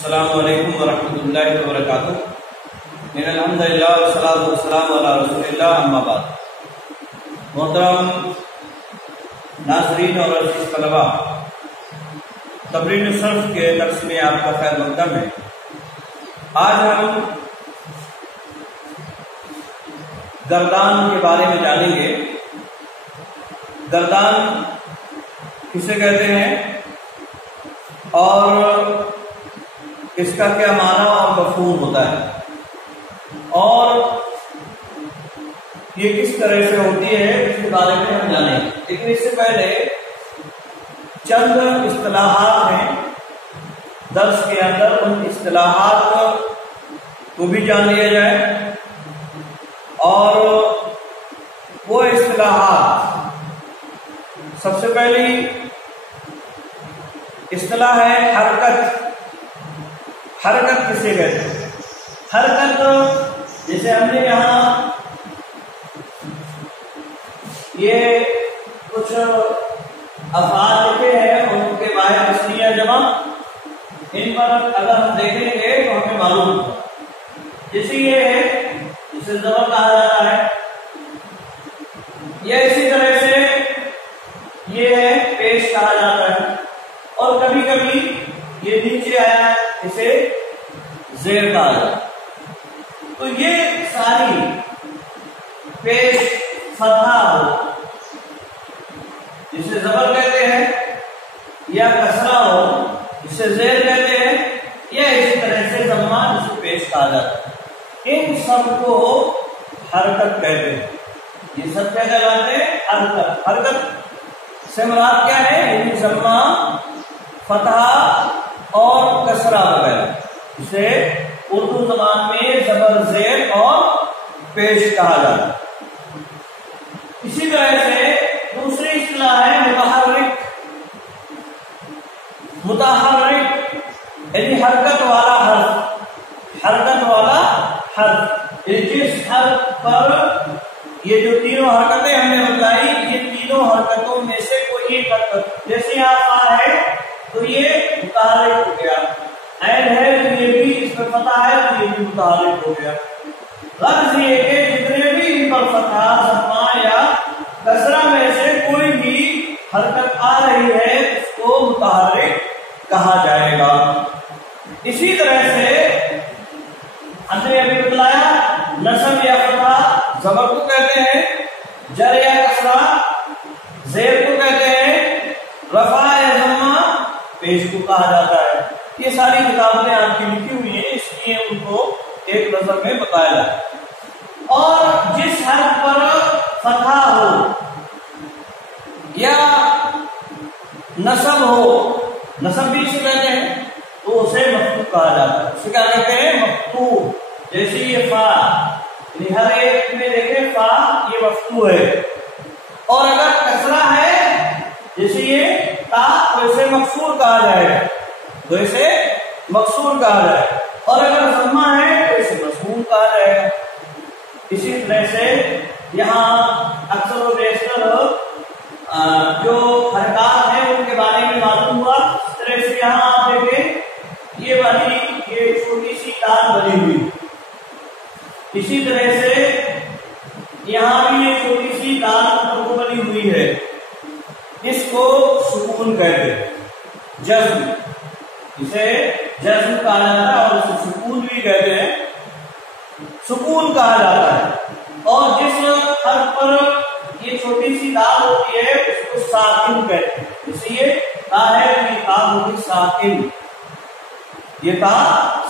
السلام علیکم ورحمۃ اللہ وبرکاتہ۔ ان الحمد للہ والصلاۃ والسلام علی رسول اللہ، اما بعد۔ محترم ناظرین اور عزیز طلباء، تمرین صرف کے درس میں آپ کا خیر مقدم ہے۔ آج ہم گردان کے بارے میں جانیں گے۔ گردان کسے کہتے ہیں اور اس کا کیا معنی اور مفہوم ہوتا ہے، اور یہ کس طرح سے ہوتی ہے، اس کے بارے میں ہم جانیں گے۔ لیکن اس سے پہلے چند اصطلاحات ہیں درس کے اندر، ان اصطلاحات کو بھی جان لیا جائے۔ اور وہ اصطلاحات، سب سے پہلی اصطلاح ہے حرکت۔ حرکت کسے کہتے ہیں؟ حرکت جیسے ہم نے یہاں یہ کچھ افعال لکھے ہیں، ان کے باہر تسنیہ جمع، ان پر اگر ہم دیکھیں گے تو ہمیں معلوم ہوگا۔ جیسے یہ ہے، جسے زبر کہا جاتا ہے، یا اسی طرح سے یہ ہے پیش کہا جاتا ہے، اور کبھی کبھی یہ نیچے آیا ہے، اسے زیر کہا جاتا ہے۔ تو یہ ساری پیش فتحہ ہو جسے زبر کہتے ہیں، یا کسرہ ہو جسے زیر کہتے ہیں، یا اسی طرح سے ضمہ جسے پیش کہا جاتا ہے، ان سب کو حرکت کہتے ہیں۔ یہ سب کیا کہلاتے ہیں؟ حرکت۔ حرکت سے مراد کیا ہے؟ یعنی ضمہ، فتحہ اور کسرہ وغیرہ، اسے اردو زبان میں زبر زیر اور پیش کہا جاتا ہے۔ اسی طرح سے دوسری اصطلاح ہے متحرک۔ متحرک یعنی حرکت والا حرف۔ حرکت والا حرف، جس حرف پر یہ جو تینوں حرکتیں ہم نے بتائی، یہ تینوں حرکتوں میں سے کوئی ایک حرکت، جیسے یہاں فا ہے تو یہ متحرک ہو گیا، عین ہے تو یہ بھی اس پر فتح ہے تو یہ بھی متحرک ہو گیا۔ غرض یہ کہ جتنے بھی ان پر فتح، ضمہ یا کسرہ میں سے کوئی بھی حرکت آ رہی ہے، اس کو متحرک کہا جائے گا۔ اسی طرح سے ہم نے ابھی بتلایا، نصب یا فتح زبر کو کہتے ہیں، جر یا کسرہ زیر کو کہتے ہیں، رفع یا ضمہ پیش کو کہا جاتا ہے۔ یہ ساری کتابیں آپ کی لکھی ہوئی ہیں، اس لیے ان کو ایک نظر میں بتایا جائے۔ اور جس حرف پر فتح ہو یا نصب ہو، نصب بھی اسے کہتے ہیں، تو اسے مفتوح کہا جاتا ہے۔ اسے کیا کہتے ہیں؟ مفتوح۔ جیسے یہ فا، یعنی ہر ایک میں دیکھیں فا یہ مفتوح ہے، اور اگر کسرہ ہے جیسے یہ تا، تو اسے مکسور کہا جائے گا، تو اسے مکسور کہا جائے گا، اور اگر ضمہ ہے تو اسے مضموم کہا جائے گا۔ اسی طرح سے یہاں اکثر و بیشتر جو حرکات ہیں ان کے بارے میں معلوم ہوا۔ اس طرح سے یہاں آپ دیکھیں، یہ والی یہ چھوٹی سی دال بنی ہوئی، اسی طرح سے یہاں بھی یہ چھوٹی سی دال بنی ہوئی ہے، اس کو سکون کہتے ہیں، جزم، اسے جزم کہا جاتا ہے، اور اسے سکون بھی کہتے ہیں، سکون کہا جاتا ہے۔ اور جس حرف پر یہ چھوٹی سی دال ہوتی ہے اس کو ساکن کہتے ہیں، جیسے یہ تا ہے تو یہ تا ہوگی ساکن، یہ تا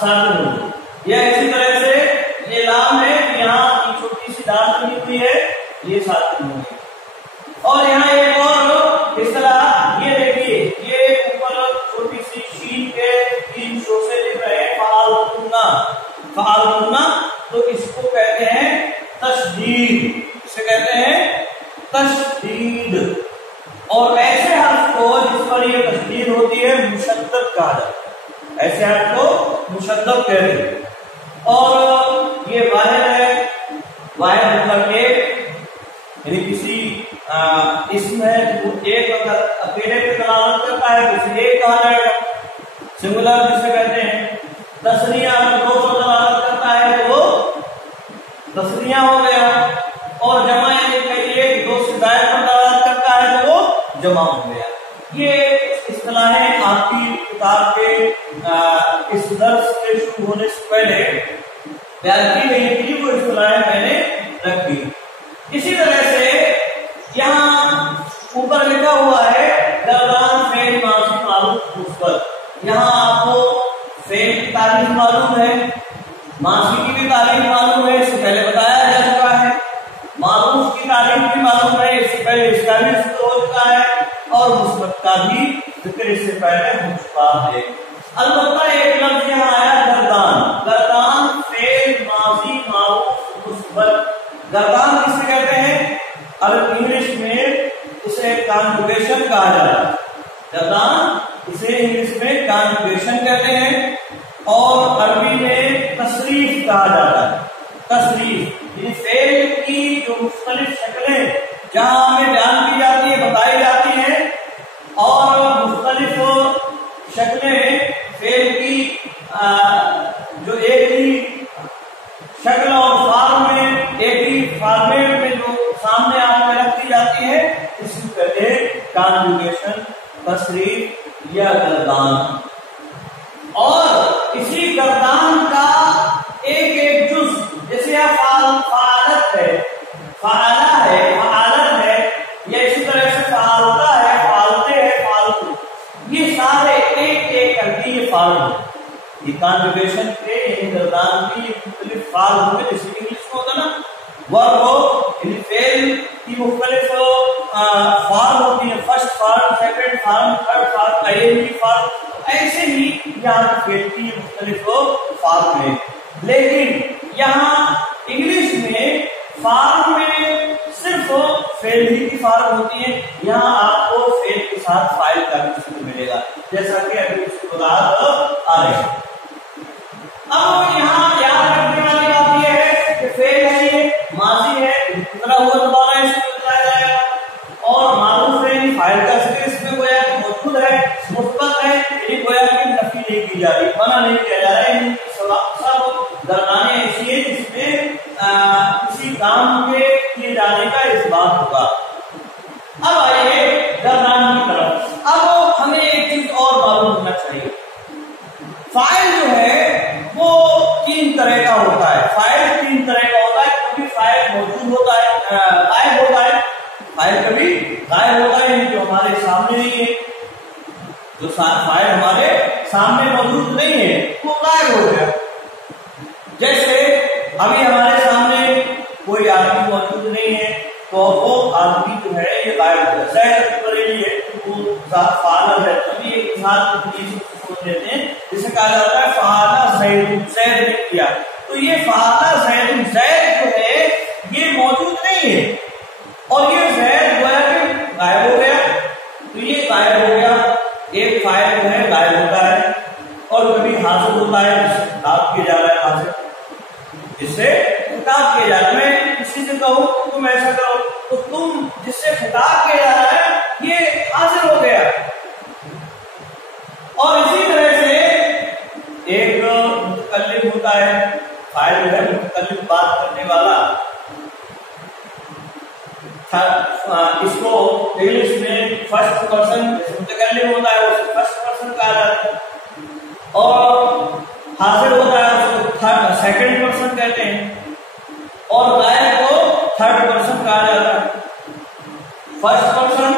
ساکن ہوگی، یا اسی طرح سے یہ لام ہے، یہاں یہ چھوٹی سی دال بنی ہوئی ہے، یہ ساکن ہوگی۔ اور یہاں ایک اور اصطلاح یہ دیکھیے، یہ اوپر چھوٹی سی شین کے تین شوشے لکھ رہے ہیں، فعالتنا، فعالتنا، تو اس کو کہتے ہیں تشدید۔ اسے کہتے ہیں تشدید، اور ایسے حرف کو جس پر یہ تشدید ہوتی ہے مشدد کہا جاتا ہے، ایسے حرف کو مشدد کہتے ہیں۔ اور یہ واحد ہے، واحد مطلب ایک، یعنی کسی اسم ہے وہ ایک اکیلے پہ دلالت کرتا ہے، تو اسے ایک کہا جائے گا۔ سنگولر جسے کہتے ہیں तस्निया दो को दलालत करता है तो वो तस्निया हो गया, और जमा एक दो से ज्यादा पर दलालत करता है तो वो जमा हो गया। ये इस्तिलाहें आपकी किताब के इस दर्स के शुरू होने से पहले तैयार की गई थी, वो इस्तिलाहें मैंने रखी। इसी तरह से यहाँ ऊपर लिखा हुआ है गर्दान फेल मासी मारूफ मुस्बत। यहाँ आपको फेल की तारीफ मालूम है, मासी की भी तारीफ मालूम है, इससे पहले बताया जा चुका है। मारूफ की तारीफ भी मालूम है, इससे पहले इसका भी जिक्र हो चुका है, और मुस्बत का भी जिक्र इससे पहले हो चुका है। अलबत्ता एक लफ्ज यहाँ आया गर्दान। गर्दान फेल मासी मारूफ मुस्बत। गर्दान किसे कहते हैं? अब इंग्लिश में इसे कॉन्जुगेशन कहा जाता है। गर्दान इसे इंग्लिश में कॉन्जुगेशन कहते हैं, और अरबी में तसरीफ कहा जाता है। तसरीफ यानी फेल की जो मुख्तलिफ शक्लें जहां हमें बयान की जाती है, बताई जाती हैं, और मुख्तलिफ शक्लें फेल की जो एक ही शक्ल और फॉर्म में, एक ही फॉर्मेट में जो सामने आपको रखी जाती है, इसी कहते हैं कॉन्जुगेशन, तसरीफ या गर्दान। और इसी गर्दान का एक एक जुज, जैसे यहाँ फालत है, फाला है, फालत है, या इसी तरह से फालता है, फालते है, फालतू, ये सारे एक एक करके ये फाल, ये कॉन्जुगेशन के गर्दान की मुख्तलिफ फाल होंगे। जैसे इंग्लिश में होता ना वर्ब हो, फेल की मुख्तलिफ फॉर्म होती है, first form, second form, third form, ING form, ऐसे ही यहाँ फेल की मुख्तलिफ फॉर्म है। लेकिन यहाँ इंग्लिश में फॉर्म में सिर्फ फेल ही की फॉर्म होती है। यहाँ आपको फेल के साथ फाइल का भी मिलेगा, जैसा कि अभी उसके बाद आ रहे हैं। अब यहाँ याद रखने वाली बात यह है कि फेल है, ये माजी है, कितना हुआ दोबारा इसमें बताया जाएगा, और मारूफ है, फाइल का जिक्र इसमें गोया कि मौजूद है, मुस्बत है, यानी गोया कि नफी नहीं की जा रही, मना नहीं किया जा रहा है। सब गर्दाने ऐसी है जिसमें किसी काम के किए जाने का इस बात होगा। अब आइए गर्दान की तरफ। अब हमें एक चीज और मालूम होना चाहिए, फाइल जो है वो तीन तरह का होता है। फाइल तीन तरह का होता है, कभी फाइल मौजूद होता है, गायब होता है, फाइल कभी गायब होता है, जो हमारे सामने नहीं है, जो फाइल हमारे सामने मौजूद नहीं है वो गायब हो गया। जैसे अभी हमारे सामने कोई आदमी मौजूद नहीं है, तो वो आदमी जो है ये गायब हो गया। शायद बरेली है, वो फाइल है, तभी एक साथ देते हैं, जिसे कहा जाता है फाला ज़ैद, ज़ैद ने किया, तो ये फाला ज़ैद, ज़ैद जो है ये मौजूद नहीं है, और ये ज़ैद गोया कि गायब हो गया, तो ये गायब हो गया। एक फाइल जो है गायब होता है, और कभी हासिल होता है, जिससे खिताब किया जा रहा है, हासिल जिससे खिताब किया जा रहा है। मैं किसी से कहूँ तुम ऐसा करो, तो तुम जिससे खिताब किया जा रहा है ये हासिल हो गया। और इसी तरह से एक मुतकल्लिम होता है, फाइल है मुतकल्लिम, बात करने वाला, इसको इंग्लिश में फर्स्ट पर्सन मुतकल्लिम होता है, उसे फर्स्ट पर्सन कहा जाता है, और हासिल होता है उसको सेकंड पर्सन कहते हैं, और गायब को थर्ड पर्सन कहा जाता है। फर्स्ट पर्सन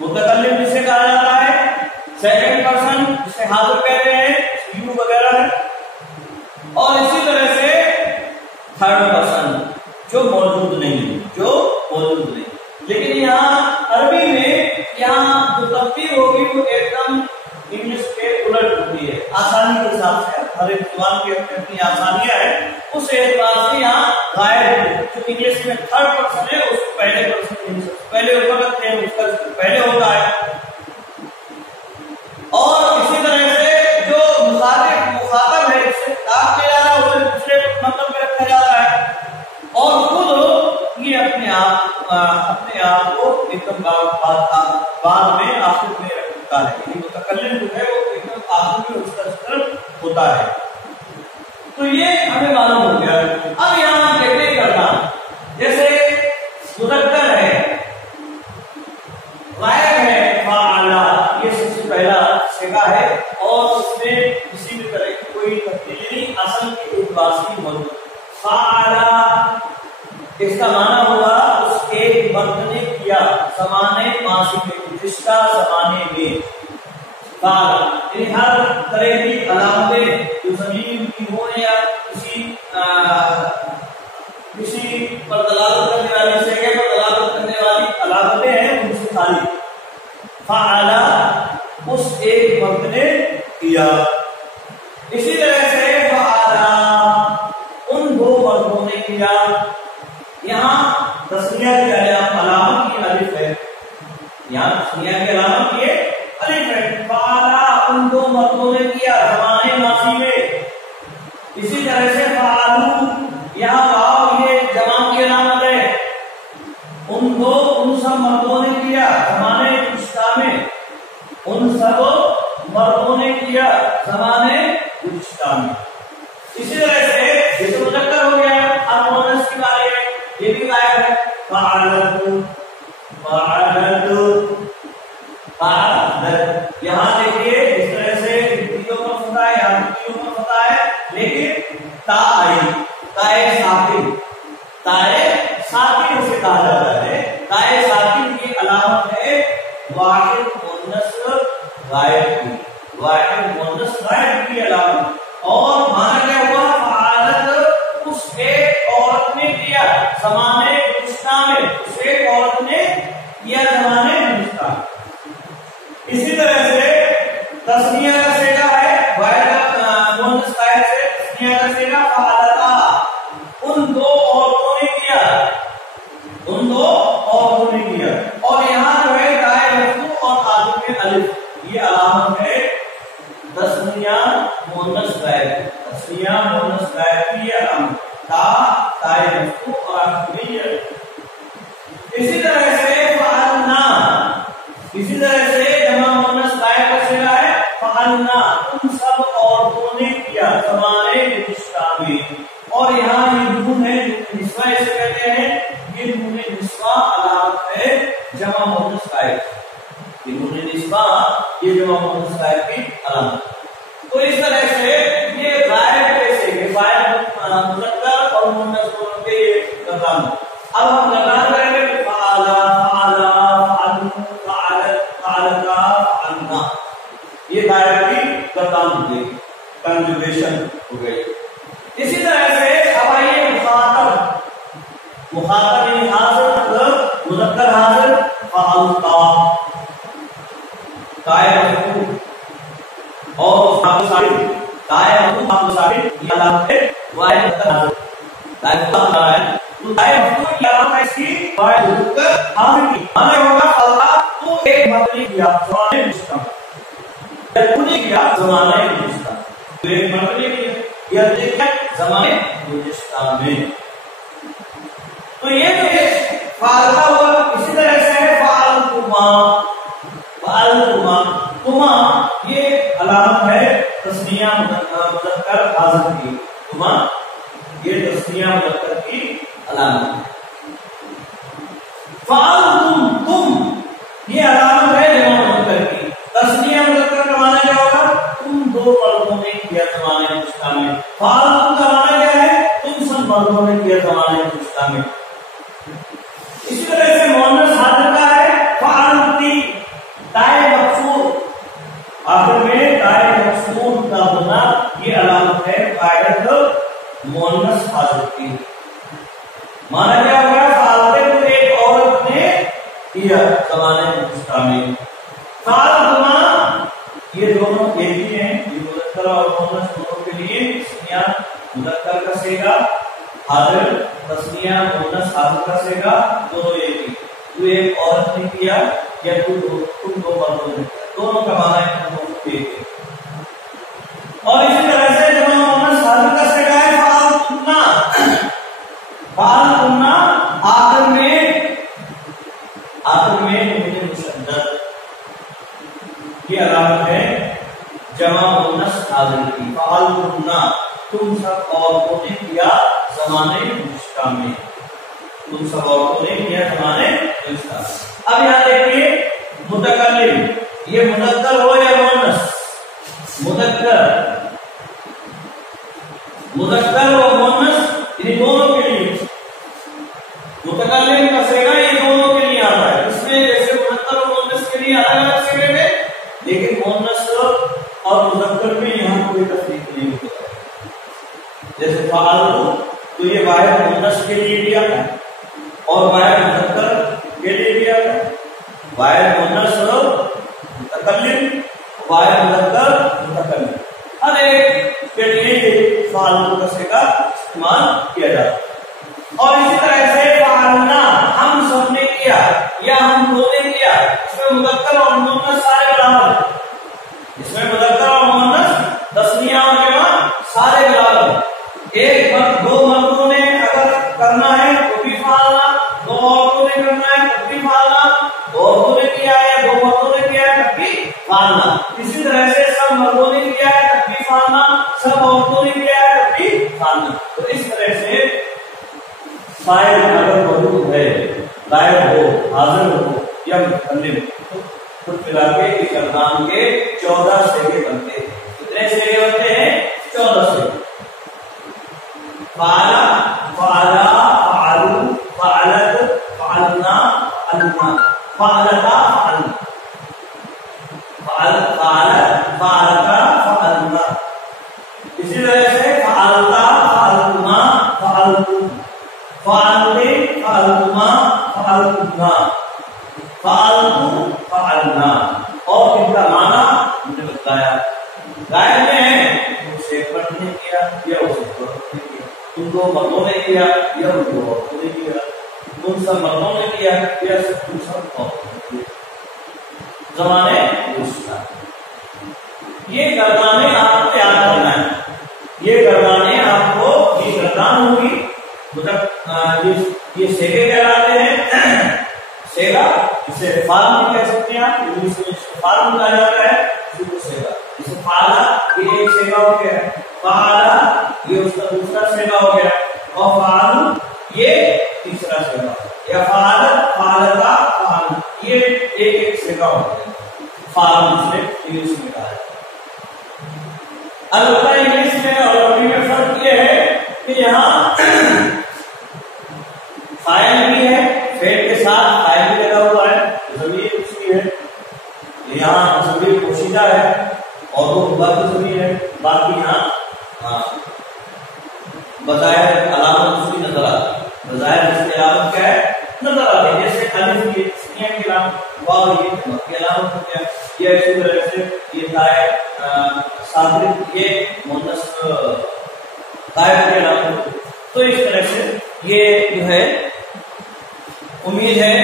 मुतकल्लिम जिसे कहा जाता है, सेकंड पर्सन जिसे हाजिर कहते हैं, यू वगैरह है, और इसी तरह से थर्ड पर्सन जो मौजूद नहीं, जो मौजूद नहीं। लेकिन यहाँ अरबी में यहाँ जो तब्दील होगी वो एकदम इंग्लिश के उलट होती है, आसानी के हिसाब से। हर एक जुबान की अपनी अपनी आसानियां हैं, उस एतबार से यहाँ गायब जो इंग्लिश में थर्ड पर्सन है उसको पहले पर्सन पहले ऊपर रखते हैं, उसका पहले होता है। और इसी तरह से जो मुखातब है, जिससे खिताब किया जा रहा है, उसे दूसरे मतलब में रखा जाता है, और खुद ये अपने आप को एकदम बाद में आखिर में रखता है। मुतकल्लिम जो है वो एकदम आखिर में उसका जिक्र होता है। تو یہ ہمیں معلوم ہو گیا. اب یہاں ہم دیکھتے کرنا جیسے مذکر ہے غائب ہے فعلا، یہ سب سے پہلا صیغہ ہے اور اس میں کسی بھی طرح کی کوئی تبدیلی نہیں، اصل کی ایک باسی موجود. فعلا اس کا معنی ہوگا اس ایک مرد نے کیا زمانے ماضی میں، گزشتہ زمانے میں. فعلا یعنی ہر طرح کی علامتیں جو زمین کی ہو یا کسی پر دلالت کرنے والی صیغے پر دلالت کرنے والی علامتیں ہیں ان سے خالی. فعلا اس ایک مرد نے کیا. اسی طرح سے فعلا ان دو مردوں نے کیا. یہاں تسنیہ کی علامت کی الف ہے، یہاں تسنیہ کی علامت کی الف ہے. فعلا ان دو مردوں نے کیا زمانے ماضی میں. اسی طرح سے فعلوا یہاں واو یہ جمع کی علامت ہے. ان سب مردوں نے کیا زمانے گزشتہ میں، ان سب مردوں نے کیا زمانے گزشتہ میں. اسی طرح سے یہ تو مذکر ہو گیا. اب مؤنث کی باری ہے، یہ بھی غائب ہے. فعلت یہاں دیکھیے اس طرح سے تیوں پر فتح ہے، یہاں تیوں پر فتح ہے، لیکن تا آئی تائے ساکن، تائے ساکن اسے کہا جاتا ہے. تائے ساکن کی علامت ہے واحد مؤنث غائب کی، واحد مؤنث غائب کی علامت. اور مانا کیا ہوا فعالت اس ایک عورت نے کیا زمانے گزشتہ میں، اس ایک عورت نے کیا زمانے گزشتہ میں. اسی طرح سے تسنیہ کا صیغہ ہے واحد مؤنث غائب سے تسنیہ کا صیغہ فعلتا ان دو عورتوں نے کیا، ان دو عورتوں نے کیا. اور یہاں جو ہے تائے مفتوح اور آخر میں الف یہ علامت ہے تسنیہ مؤنث غائب، تسنیہ مؤنث غائب کی علامت تائے مفتوح اور آخر میں یہ الف. اسی طرح سے فعلنا، اسی طرح سے جمع مؤنث غائب کا صیغہ ہے فعلنا ان سب عورتوں نے کیا زمانے گزشتہ میں. اور یہاں یہ نون ہے نسوہ اسے کہتے ہیں، یہ نون نسوہ علامت ہے جمع مؤنث غائب. یہ نون نسوہ یہ جمع مؤنث غائب کی علامت. تو اس طرح سے یہ غائب کیسے کہ غائب مذکر اور مؤنث دونوں کے یہ لگام. اب ہم لگام کریں گے فعلا فعلا فعلوا فعلت فعلتا فعلنا، یہ غائب کی لگام ہو گئی، کنجوگیشن ہو گئی. اسی طرح سے اب آئیے مخاطب، مخاطب یعنی حاضر مذکر حاضر فعلتا تائے مفتوح اور تائے مفتوح ثابت یہ علامت ہے واحد مذکر حاضر. تائے مفتوح ہے تو تائے مفتوح کی علامت ہے اس کی واحد مذکر حاضر کی. مانا ہوگا اللہ تو ایک مرد نے کیا زمانے گزشتہ میں، یا تو نے کیا زمانے گزشتہ میں، تو ایک مرد نے کیا یا دیکھیں زمانے گزشتہ میں. تو یہ جو ہے فعلتا ہوا. اسی طرح سے فعلتما، فعلتما تما یہ علامت ہے تسنیہ مذکر حاضر کی. تما یہ تسنیہ مذکر کی علامت ہے. فعلتم تم یہ علامت ہے جمع مذکر کی. تسنیہ مذکر کا معنی کیا ہوگا تم دو مردوں نے کیا زمانے گزشتہ میں. فعلتم کا معنی کیا ہے تم سب مردوں نے کیا زمانے گزشتہ میں. اسی طرح سے مؤنث حاضر کا ہے فعلتی تائے مکسور، آخر میں تائے مکسور کا ہونا یہ علامت ہے واحد مؤنث حاضر کی. مانا کیا ہوگا فعلتے تو ایک عورت نے کیا زمانے گزشتہ میں. فعلتما یہ دونوں ایک ہی ہیں، یہ مذکر اور مؤنث دونوں کے لیے تسنیہ مذکر کا صیغہ حاضر تسنیہ مؤنث حاضر کا صیغہ دونوں ایک ہی. تو ایک عورت نے کیا یا تم دو مردوں نے کیا، دونوں کا معنی ہے ایک ہے. اور اسی طرح سے جمع مؤنث حاضر کا صیغہ ہے فعلتنا. فعلتنا آخر میں نون مشدد یہ علامت ہے جمع مؤنث حاضر کی. فعلتنا तुम सब औरतों ने किया ज़माने मुश्का में, तुम सब औरतों ने किया ज़माने मुश्का। अब यहाँ देखिए मुतकल्लिम, ये मुज़क्कर हो या मुअन्नस? मुज़क्कर और मुअन्नस इन दोनों के लिए मुतकल्लिम का सेगा ये दोनों के लिए आता है। इसमें जैसे मुज़क्कर और मुअन्नस के लिए अलग अलग सेगे थे, लेकिन मुअन्नस और मुज़क्कर में यहाँ कोई तफरीक नहीं होता। जैसे फ़अलतु तो ये वाहिद मुअन्नस के लिए भी आता है और वाहिद मुज़क्कर के लिए भी आता है। वाहिद मुअन्नस मुतकल्लिम, वाहिद मुज़क्कर मुतकल्लिम, हर एक के लिए फ़अलतु का सेगा इस्तेमाल किया जाता है। और इसी तरह से फ़अलना हम सबने किया या हम दो ने किया, इसमें मुज़क्कर और मुअन्नस सारे बराबर हैं। इसमें मुज़क्कर और मुअन्नस तस्निया और जमा सारे बराबर हैं। एक मर्द दो मर्दों ने अगर करना है तो भी फ़अलना, दो औरतों ने करना है तो भी फ़अलना, दो औरतों ने किया है दो मर्दों ने किया है तब भी फ़अलना। इसी तरह से सब मर्दों ने किया है तब भी फ़अलना, सब औरतों ने किया है तब भी फ़अलना। तो इस तरह से फाइल अगर मौजूद है, गायब हो, हाजिर हो या मुतकल्लिम, तो कुल मिला के इस अर्कान के 14 सेगे बनते हैं। कितने सेगे बनते हैं? 14 सेगे। फ़अला, फ़अला, फ़अलू, फ़अलत, फ़अलना, फ़अलना, फ़अलता, फ़अलना, फ़अलत, फ़अलता, फ़अलना। इसी तरह से फ़अलता, फ़अलतुमा, फ़अलतुम, फ़अलते, फ़अलतुमा, फ़अलतुन्ना, फ़अलतु, फ़अलना। और इनका माना हमने बताया। गायब में है तो उसे पढ़ ने किया या उसे पढ़ ने किया, तुम दो मर्दों ने किया या उन दो औरतों ने किया, तुम सब मर्दों ने किया या तुम सब औरतों ने किया। ज़माने मुश्का, ये गर्दाने आपको याद करना है। ये गर्दाने आपको, ये गर्दान होगी मतलब ये सेगे कहलाते हैं। सेगा इसे फार्म भी कह सकते हैं आप, इंग्लिश में फार्म कहा जाता है, इसको सेगा। जैसे फाला ये एक सेगा हो गया, फाला ये उसका दूसरा सेगा हो गया, और फालू ये तीसरा सेगा, या फालत, फालता, फालू ये एक सेगा हो गया। फार्म से इंग्लिश में कहा है। अलबत्ता इंग्लिश में और अरबी में फर्क ये है कि यहाँ फाइल भी है, फेल के साथ फाइल भी लगा हुआ है, ज़मीर उसकी है, यहाँ ज़मीर पोशीदा है और वो मुबद्दल ज़मीर है। बाकी यहाँ बज़ाहिर अलामत उसकी नजर आती है, बज़ाहिर उसकी अलामत क्या है? नजर आती है। जैसे अलिफ ये तस्नीया की अलामत, वाव ये जमा की अलामत हो गया, या इसी तरह से ये ताए साबित ये मुअन्नस गायब की अलामत। तो इस तरह से ये जो है उम्मीद है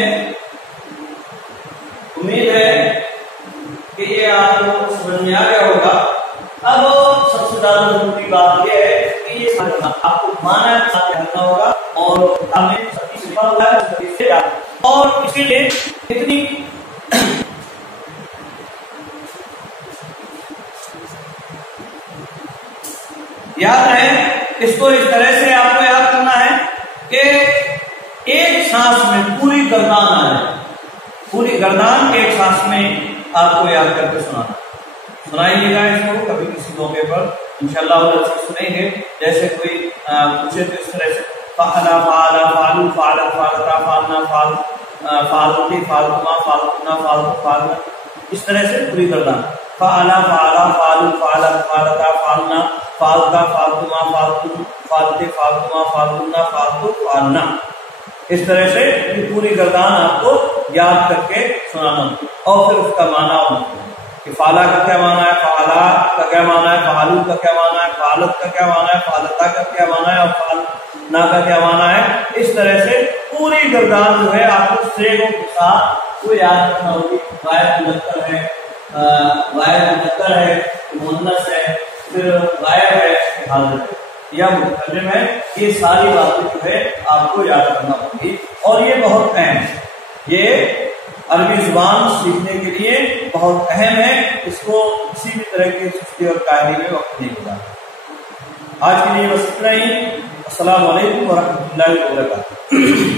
कि ये आपको समझ में आ गया होगा। अब सबसे ज्यादा जरूरी बात यह है कि ये आपको माना करना होगा और हमें और इसके लिए इतनी याद रहे, इसको इस तरह से आपको याद करना है कि एक सांस में पूरी गर्दान आ जाए, पूरी गर्दान एक सांस में आपको याद करके सुनाइएगा इसको कभी किसी मौके पर इंशाअल्लाह सुनेंगे। जैसे कोई पूछे तो इस तरह से फ़अला, फ़अला, फ़अलू, फ़अलत, फ़अलता, फ़अलना, फ़अलते, फ़अलतुमा, फ़अलतुन्ना, फ़अलतु, फ़अलना, इस तरह से पूरी गर्दान। फ़अला, फ़अला, फ़अलू, फ़अलत, फ़अलता, फ़अलना, फ़अलता, फ़अलतुमा, फ़अलतु, फ़अलते, फ़अलतुमा, फ़अलतुन्ना, फ़अलतु, फ़अलना। इस तरह से पूरी गर्दान आपको याद करके सुनाना और फिर उसका माना कि फाला का क्या माना है, फाला का क्या माना है, फालू का क्या माना है, फालत का क्या माना है, फालता का क्या माना है और फालना का क्या माना है। इस तरह से पूरी गर्दान जो है आपको सेगों के साथ वो याद रखना होगी। गायब मुज़क्कर है, गायब मुज़क्कर है, मुअन्नस है, फिर गायब है, हाज़िर है या मुतकल्लिम है। ये सारी बातें जो है आपको याद करना होगी और ये बहुत अहम है। ये अरबी जुबान सीखने के लिए बहुत अहम है। इसको किसी भी तरह के सुस्ती और कायदे में वक्त नहीं मिला। آج کے لیے بس اتنا ہی. السلام علیکم ورحمۃ اللہ وبرکاتہ.